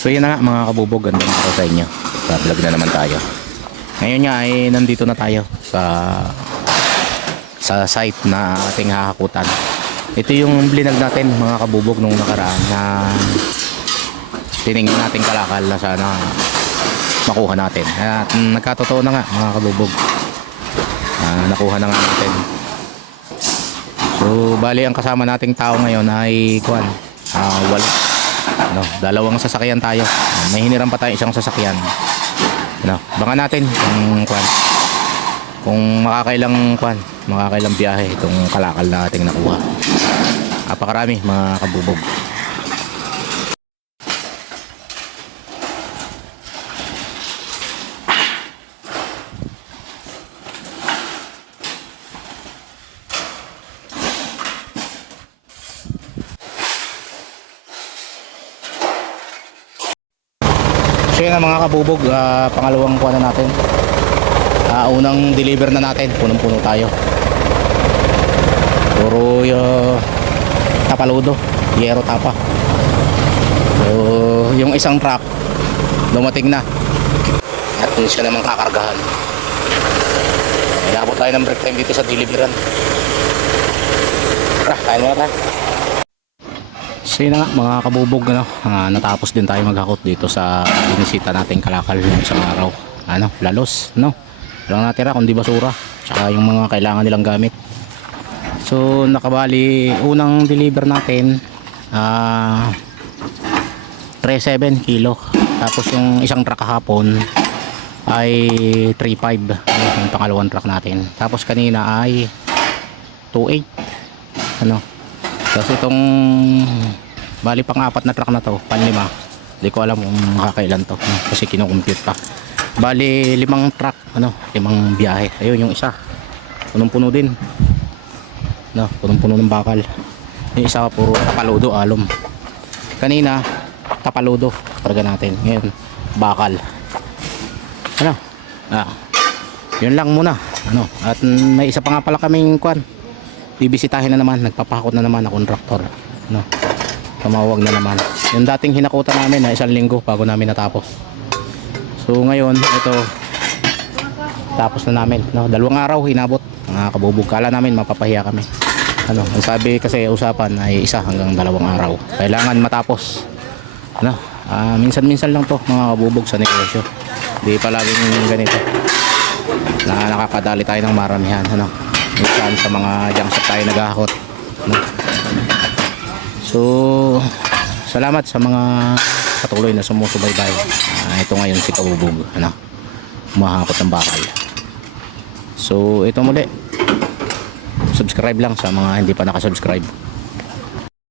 So yun na nga mga kabubog, ganda na ako sa inyo. Sa vlog na naman tayo. Ngayon nga ay nandito na tayo sa site na ating hahakutan. Ito yung blinag natin mga kabubog nung nakaraan na tiningin natin kalakal na sana makuha natin. At nagkatotoo na nga mga kabubog. Nakuha na nga natin. So bali ang kasama nating tao ngayon ay walo. Dalawang sasakyan tayo. May hiniram pa tayo isang sasakyan. Baka natin kung makakailang biyahe itong kalakal na ating nakuha. Napakarami mga kabubog. So yun mga kabubog, pangalawang kuha na natin. Unang deliver na natin, punong-puno tayo. Puro tapaludo, yero tapa. So yung isang truck dumating na at siya namang kakargahan. Inabot tayo ng break time dito sa deliveran. Kain mo na. So yun na nga mga kabubog, natapos din tayo maghakot dito sa binisita nating kalakal ng isang araw. Lalos, walang natira kundi basura tsaka yung mga kailangan nilang gamit. So nakabali unang deliver natin 3.7 kilo, tapos yung isang truck kahapon ay 3.5 yung pangalawang truck natin, tapos kanina ay 2.8. Kasi itong bali pang-apat na truck na to, panlima, hindi ko alam kung makakailan to kasi kino-compute pa. Bali 5 truck, 5 biyahe. Ayun yung isa punong-puno din, punong-puno ng bakal. Yung isa puro tapaludo, alom. Kanina tapaludo karga natin, ngayon bakal. Yun lang muna. At may isa pa nga pala kaming bibisitahin na naman, nagpapakot na naman na kontraktor. Tumawag na naman. Yung dating hinakutan namin na 1 linggo bago namin natapos. So ngayon ito tapos na namin. 2 araw hinabot. Mga kabubog, kala namin mapapahiya kami. Ang sabi kasi usapan ay 1 hanggang 2 araw. Kailangan matapos. Minsan-minsan lang to mga kabubog sa negosyo. Hindi palaging ganito. Nakakadali tayo ng maramihan. Minsan sa mga junk shop tayo naghahakot. So salamat sa mga patuloy na sumusubaybay. Ito ngayon si kabubog, humahakot ng bakal. So ito muli, subscribe lang sa mga hindi pa nakasubscribe.